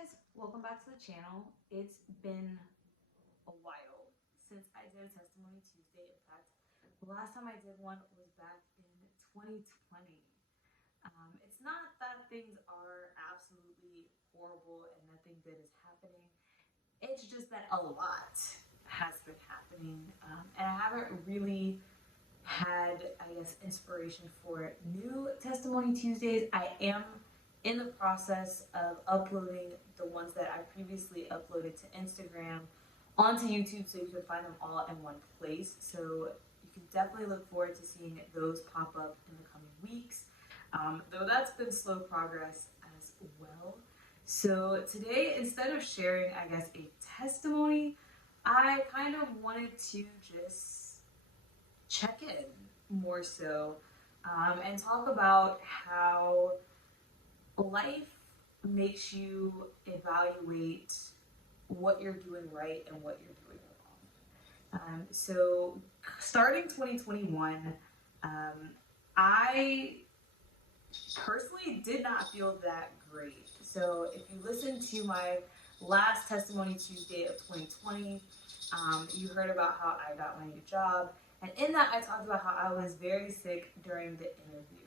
guys, welcome back to the channel. It's been a while since I did a Testimony Tuesday. In fact, the last time I did one was back in 2020. It's not that things are absolutely horrible and nothing good is happening. It's just that a lot has been happening, and I haven't really had, I guess, inspiration for new Testimony Tuesdays. I am in the process of uploading the ones that I previously uploaded to Instagram onto YouTube so you can find them all in one place. So you can definitely look forward to seeing those pop up in the coming weeks. Though that's been slow progress as well. So today, instead of sharing, I guess, a testimony, I kind of wanted to just check in more so, and talk about how life makes you evaluate what you're doing right and what you're doing wrong. So starting 2021, I personally did not feel that great. So if you listen to my last Testimony Tuesday of 2020, you heard about how I got my new job. And in that, I talked about how I was very sick during the interview.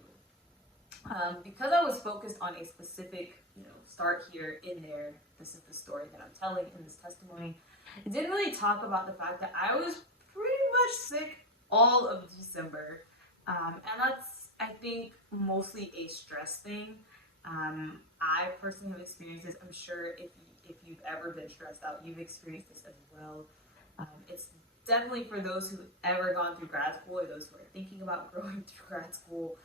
Because I was focused on a specific, start here, in there, this is the story that I'm telling in this testimony. I didn't really talk about the fact that I was pretty much sick all of December. And that's, I think, mostly a stress thing. I personally have experienced this. I'm sure if you've ever been stressed out, you've experienced this as well. It's definitely for those who've ever gone through grad school or those who are thinking about going through grad school.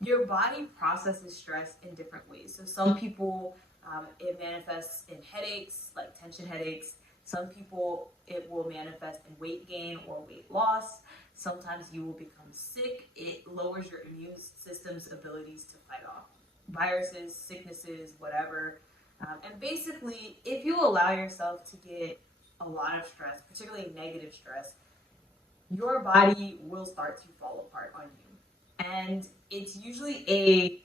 Your body processes stress in different ways. So some people, it manifests in headaches, like tension headaches. Some people, it will manifest in weight gain or weight loss. Sometimes you will become sick. It lowers your immune system's abilities to fight off viruses, sicknesses, whatever. And basically, if you allow yourself to get a lot of stress, particularly negative stress, your body will start to fall apart on you. And it's usually a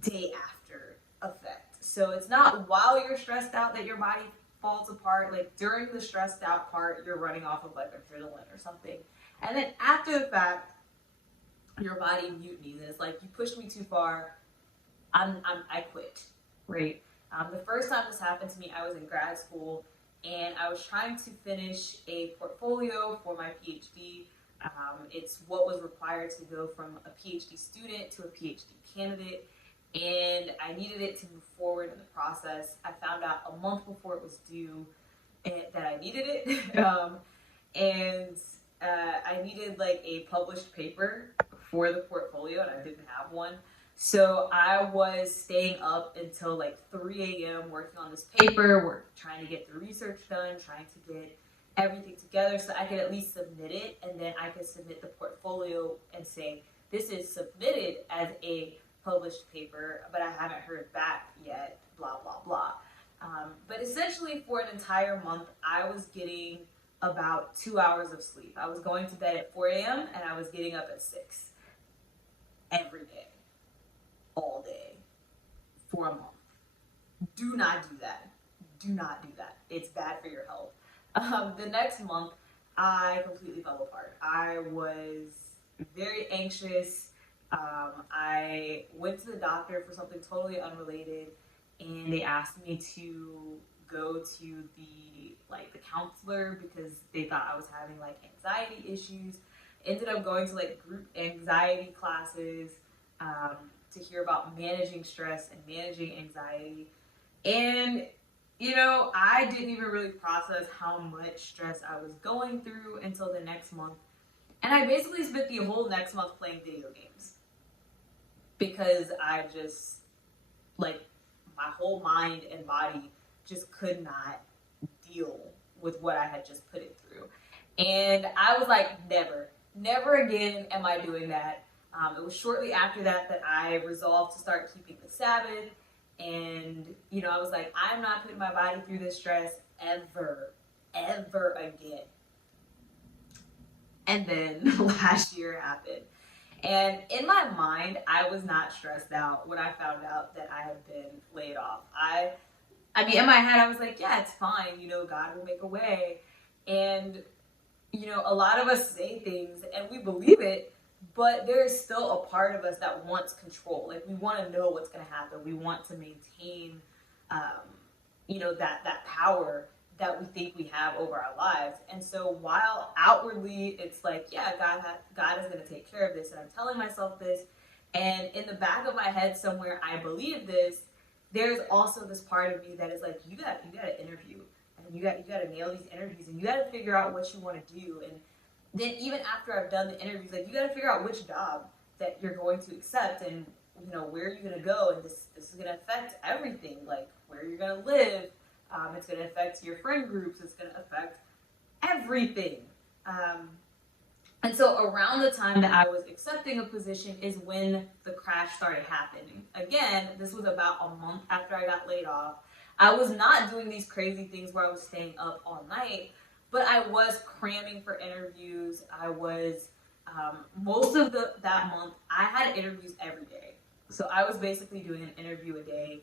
day after effect. So it's not while you're stressed out that your body falls apart. Like during the stressed out part, you're running off of like adrenaline or something. And then after the fact, your body mutinies. And it's like, you pushed me too far. I quit, right? The first time this happened to me, I was in grad school and I was trying to finish a portfolio for my PhD. It's what was required to go from a PhD student to a PhD candidate, and I needed it to move forward in the process. I found out a month before it was due that I needed it, and I needed like a published paper for the portfolio, and I didn't have one. So I was staying up until like 3 a.m. working on this paper, trying to get the research done, trying to get everything together so I could at least submit it, and then I could submit the portfolio and say, this is submitted as a published paper, but I haven't heard back yet, blah, blah, blah. But essentially for an entire month, I was getting about 2 hours of sleep. I was going to bed at 4 a.m. and I was getting up at 6 every day, all day, for a month. Do not do that. Do not do that. It's bad for your health. The next month, I completely fell apart. I was very anxious. I went to the doctor for something totally unrelated, and they asked me to go to the counselor because they thought I was having like anxiety issues. Ended up going to like group anxiety classes to hear about managing stress and managing anxiety. And I didn't even really process how much stress I was going through until the next month. And I basically spent the whole next month playing video games because I just, my whole mind and body just could not deal with what I had just put it through. And I was like, never again am I doing that. It was shortly after that I resolved to start keeping the Sabbath. And, I was like, I'm not putting my body through this stress ever again. And then last year happened. And in my mind, I was not stressed out when I found out that I had been laid off. I mean, in my head, I was like, yeah, it's fine. God will make a way. And, a lot of us say things and we believe it, but there is still a part of us that wants control. Like, we want to know what's going to happen. We want to maintain, that power that we think we have over our lives. And so while outwardly it's like, yeah, God is going to take care of this, and I'm telling myself this, and in the back of my head somewhere I believe this, there's also this part of me that is like, you got to interview, and you got to nail these interviews, and you got to figure out what you want to do. And then even after I've done the interviews, like, you got to figure out which job that you're going to accept, and where you're going to go, and this is going to affect everything, like where you're going to live. It's going to affect your friend groups. It's going to affect everything. And so around the time that I was accepting a position is when the crash started happening. Again, this was about a month after I got laid off. I was not doing these crazy things where I was staying up all night, but I was cramming for interviews. I was, most of that month, I had interviews every day. So I was basically doing an interview a day,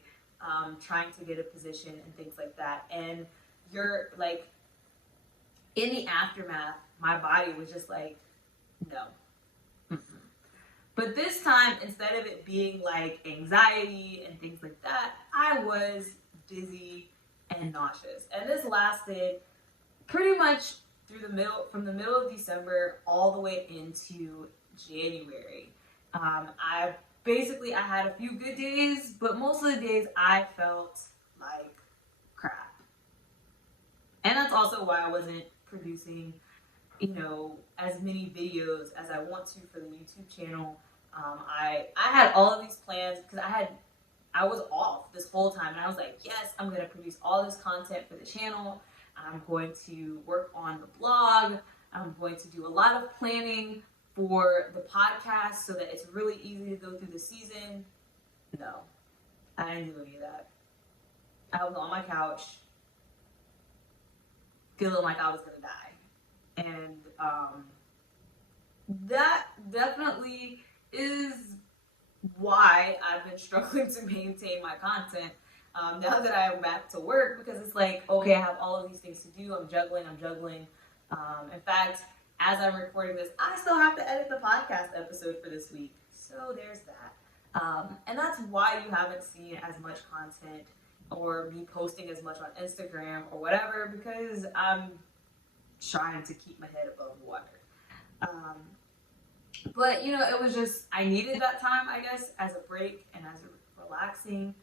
trying to get a position and things like that. And you're like, in the aftermath, my body was just like, no. Mm-mm. But this time, instead of it being like anxiety and things like that, I was dizzy and nauseous. And this lasted pretty much from the middle of December all the way into January. I had a few good days, but most of the days I felt like crap. And that's also why I wasn't producing, as many videos as I want to for the YouTube channel. I had all of these plans because I was off this whole time, and I was like, yes, I'm going to produce all this content for the channel. I'm going to work on the blog. I'm going to do a lot of planning for the podcast so that it's really easy to go through the season. No, I didn't do any of that. I was on my couch feeling like I was going to die. And that definitely is why I've been struggling to maintain my content now that I'm back to work, because it's like, okay, I have all of these things to do. I'm juggling. In fact, as I'm recording this, I still have to edit the podcast episode for this week. So there's that. And that's why you haven't seen as much content or me posting as much on Instagram or whatever, because I'm trying to keep my head above water. But, it was just, I needed that time, I guess, as a break and as a relaxing.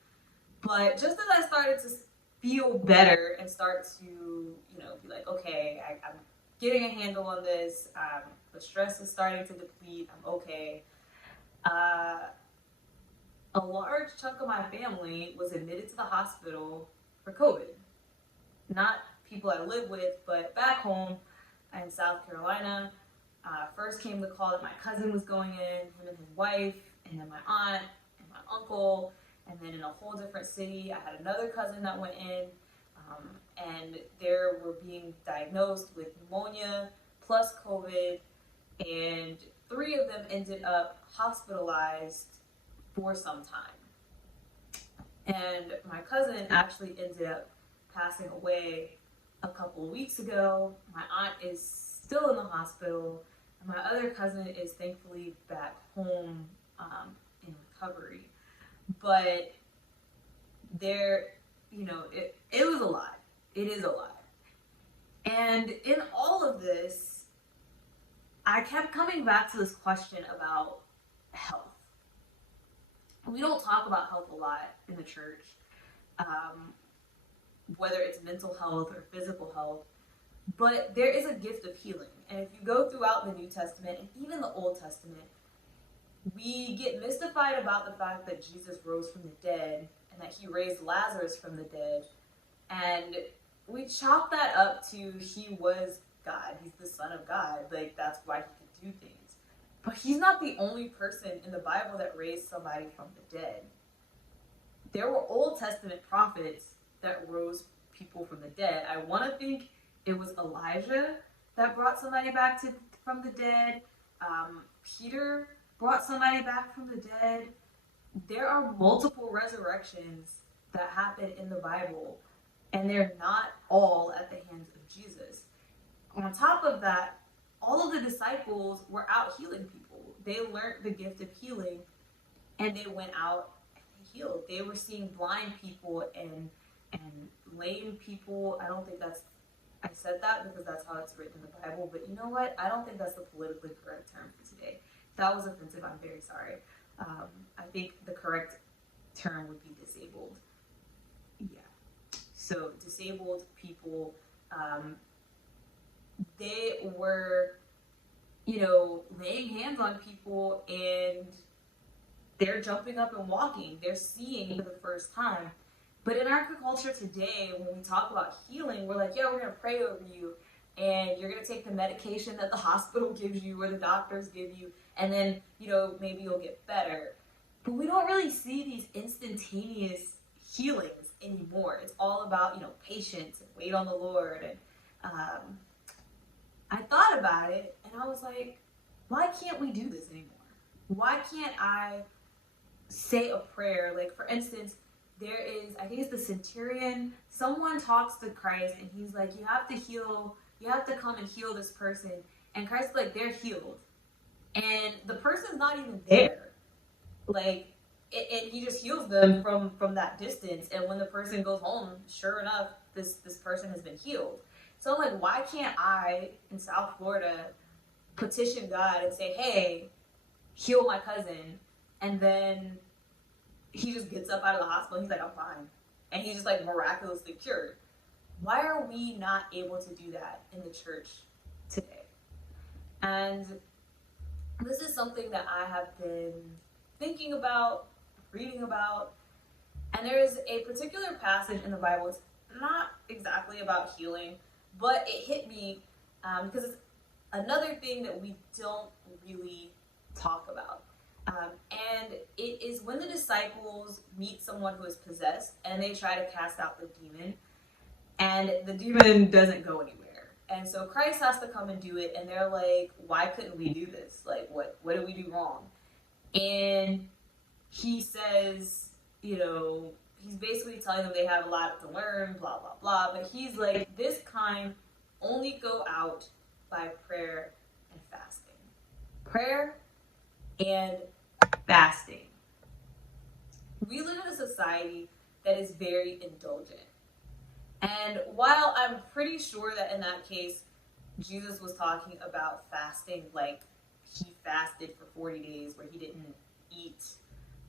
But just as I started to feel better and start to, be like, okay, I'm getting a handle on this, the stress is starting to deplete, I'm okay. A large chunk of my family was admitted to the hospital for COVID. Not people I live with, but back home in South Carolina, first came the call that my cousin was going in, him and his wife, and then my aunt and my uncle, and then in a whole different city, I had another cousin that went in, and they were being diagnosed with pneumonia plus COVID, and 3 of them ended up hospitalized for some time. And my cousin actually ended up passing away a couple of weeks ago. My aunt is still in the hospital, and my other cousin is thankfully back home in recovery. But there, it was a lot. It is a lot. And in all of this, I kept coming back to this question about health. We don't talk about health a lot in the church, whether it's mental health or physical health, but there is a gift of healing. And if you go throughout the New Testament and even the Old Testament, we get mystified about the fact that Jesus rose from the dead and that he raised Lazarus from the dead. And we chalk that up to he was God. He's the Son of God. Like, that's why he could do things. But he's not the only person in the Bible that raised somebody from the dead. There were Old Testament prophets that rose people from the dead. I want to think it was Elijah that brought somebody back from the dead. Peter brought somebody back from the dead. There are multiple resurrections that happen in the Bible, and they're not all at the hands of Jesus. On top of that, all of the disciples were out healing people. They learned the gift of healing, and they went out and they healed. They were seeing blind people and lame people. I don't think I said that because that's how it's written in the Bible, but you know what? I don't think that's the politically correct term for today. If that was offensive, I'm very sorry. I think the correct term would be disabled. Yeah. So disabled people, they were, laying hands on people, and they're jumping up and walking. They're seeing for the first time. But in our culture today, when we talk about healing, we're like, yeah, we're going to pray over you, and you're going to take the medication that the hospital gives you or the doctors give you, and then, maybe you'll get better. But we don't really see these instantaneous healings anymore. It's all about, patience and wait on the Lord. And I thought about it, and I was like, why can't we do this anymore? Why can't I say a prayer? Like, for instance, there is, I think it's the centurion, someone talks to Christ, and he's like, you have to come and heal this person. And Christ's like, they're healed. And the person's not even there. Like, and he just heals them from that distance. And when the person goes home, sure enough, this person has been healed. So I'm like, why can't I, in South Florida, petition God and say, hey, heal my cousin? And then he just gets up out of the hospital. He's like, I'm fine. And he's just like miraculously cured. Why are we not able to do that in the church today? And this is something that I have been thinking about, reading about. And there is a particular passage in the Bible. It's not exactly about healing, but it hit me because it's another thing that we don't really talk about. And it is when the disciples meet someone who is possessed and they try to cast out the demon, and the demon doesn't go anywhere. And so Christ has to come and do it, and they're like, why couldn't we do this? Like, what did we do wrong? And he says, he's basically telling them they have a lot to learn, blah, blah, blah. But he's like, this kind only go out by prayer and fasting. Prayer and fasting. We live in a society that is very indulgent. And while I'm pretty sure that in that case, Jesus was talking about fasting, like he fasted for 40 days where he didn't eat.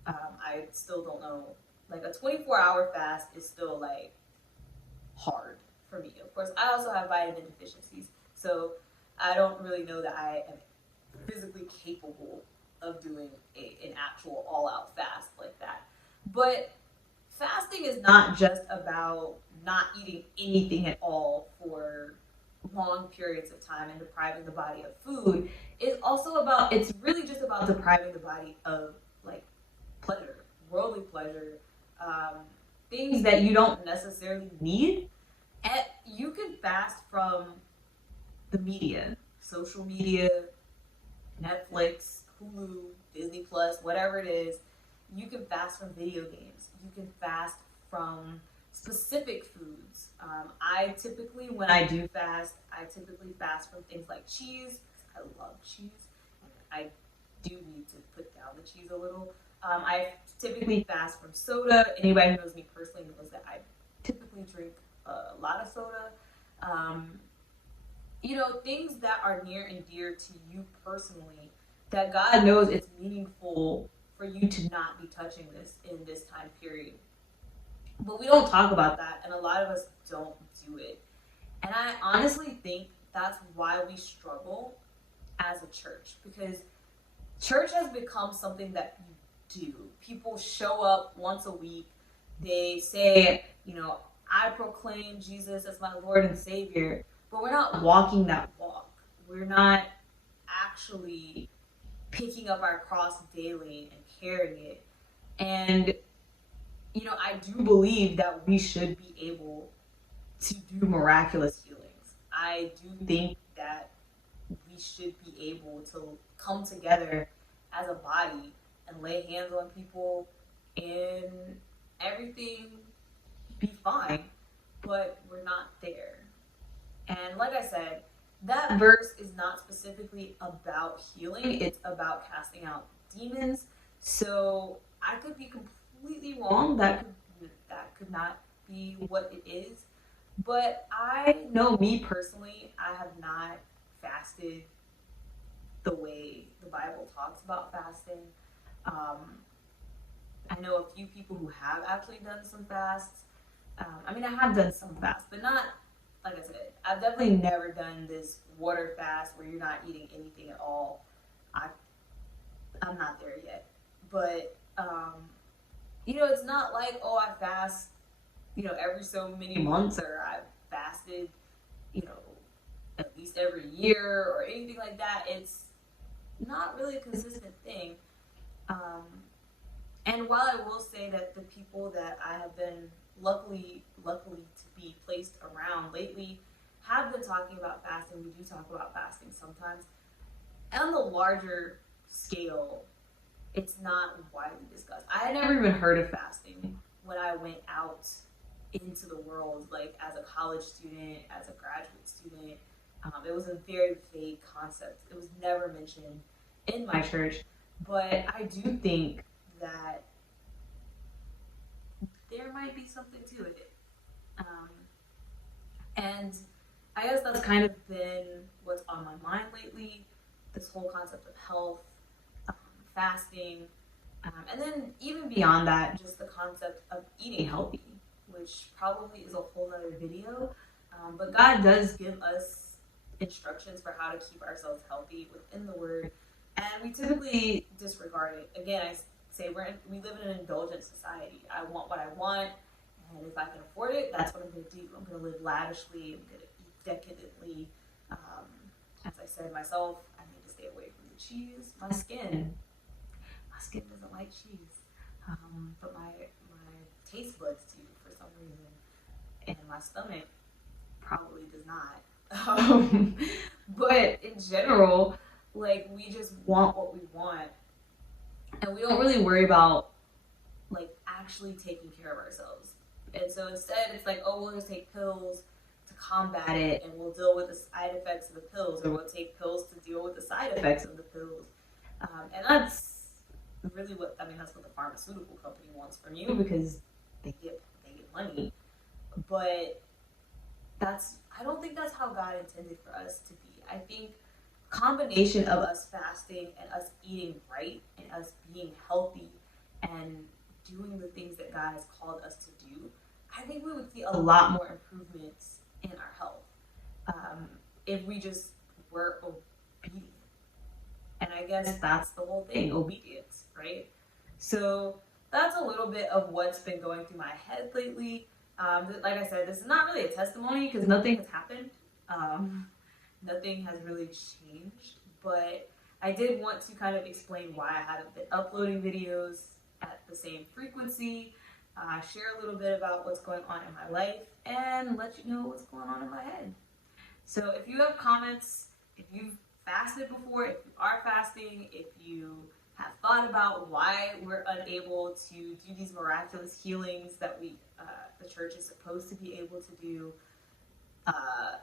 I still don't know. Like a 24-hour fast is still like hard for me. Of course, I also have vitamin deficiencies, so I don't really know that I am physically capable of doing an actual all-out fast like that. But fasting is not just about not eating anything at all for long periods of time and depriving the body of food. It's really just about depriving the body of like pleasure, worldly pleasure, things that you don't necessarily need. And you can fast from the media, social media, Netflix, Hulu, Disney Plus, whatever it is. You can fast from video games. You can fast from specific foods. When I do fast, I typically fast from things like cheese. I love cheese. I do need to put down the cheese a little. I typically fast from soda. Anybody who knows me personally knows that I typically drink a lot of soda. Things that are near and dear to you personally, that God knows it's meaningful for you to not be touching this in this time period. But we don't talk about that, and a lot of us don't do it. And I honestly think that's why we struggle as a church, because church has become something that you do. People show up once a week. They say, I proclaim Jesus as my Lord and Savior, but we're not walking that walk. We're not actually picking up our cross daily and carrying it. And I do believe that we should be able to do miraculous healings. I do think that we should be able to come together as a body and lay hands on people and everything be fine, but we're not there. And like I said, that verse is not specifically about healing, it's about casting out demons. So I could be completely wrong. That could not be what it is. But I know, me personally, I have not fasted the way the Bible talks about fasting. I know a few people who have actually done some fasts. I mean, I have done some fasts, but not, like I said, I've definitely never done this water fast where you're not eating anything at all. I'm not there yet. But, it's not like, oh, I fast, every so many months, or I've fasted, at least every year or anything like that. It's not really a consistent thing. And while I will say that the people that I have been luckily to be placed around lately have been talking about fasting, we do talk about fasting sometimes. On the larger scale, it's not widely discussed. I had never even heard of fasting when I went out into the world, like as a college student, as a graduate student. It was a very vague concept. It was never mentioned in my church, but I do think that there might be something to it. And I guess that's kind of been what's on my mind lately, this whole concept of health, fasting, and then even beyond that, just the concept of eating healthy, which probably is a whole other video. But God does give us instructions for how to keep ourselves healthy within the Word, and we typically disregard it. Again, I say we live in an indulgent society. I want what I want, and if I can afford it, that's what I'm going to do. I'm going to live lavishly. I'm going to eat decadently. As I said myself, I need to stay away from the cheese. My skin doesn't like cheese, but my taste buds do for some reason, and my stomach probably does not. But in general, like, we just want what we want, and we don't really worry about like actually taking care of ourselves. And so instead, it's like, oh, we'll just take pills to combat it, and we'll deal with the side effects of the pills, or we'll take pills to deal with the side effects of the pills. And that's really that's what the pharmaceutical company wants from you, because they get money. But I don't think that's how God intended for us to be. I think combination of us fasting and us eating right and us being healthy and doing the things that God has called us to do, I think we would see a lot more improvements in our health if we just were obedient. And I guess that's the whole thing, obedience, right? So that's a little bit of what's been going through my head lately. Like I said, this is not really a testimony because nothing has happened. Nothing has really changed. But I did want to kind of explain why I haven't been uploading videos at the same frequency, share a little bit about what's going on in my life, and let you know what's going on in my head. So if you have comments, if you've fasted before, if you are fasting, if you have thought about why we're unable to do these miraculous healings that the church is supposed to be able to do,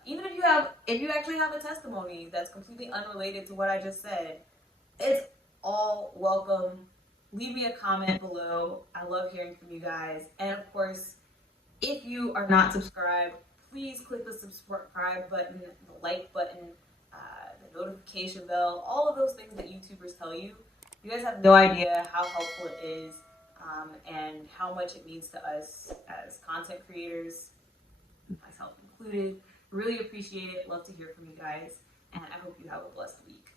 even if you actually have a testimony that's completely unrelated to what I just said, it's all welcome. Leave me a comment below. I love hearing from you guys. And of course, if you are not subscribed, please click the subscribe button, the like button, the notification bell, all of those things that YouTubers tell you. You guys have no idea how helpful it is, and how much it means to us as content creators, myself included. Really appreciate it. Love to hear from you guys, and I hope you have a blessed week.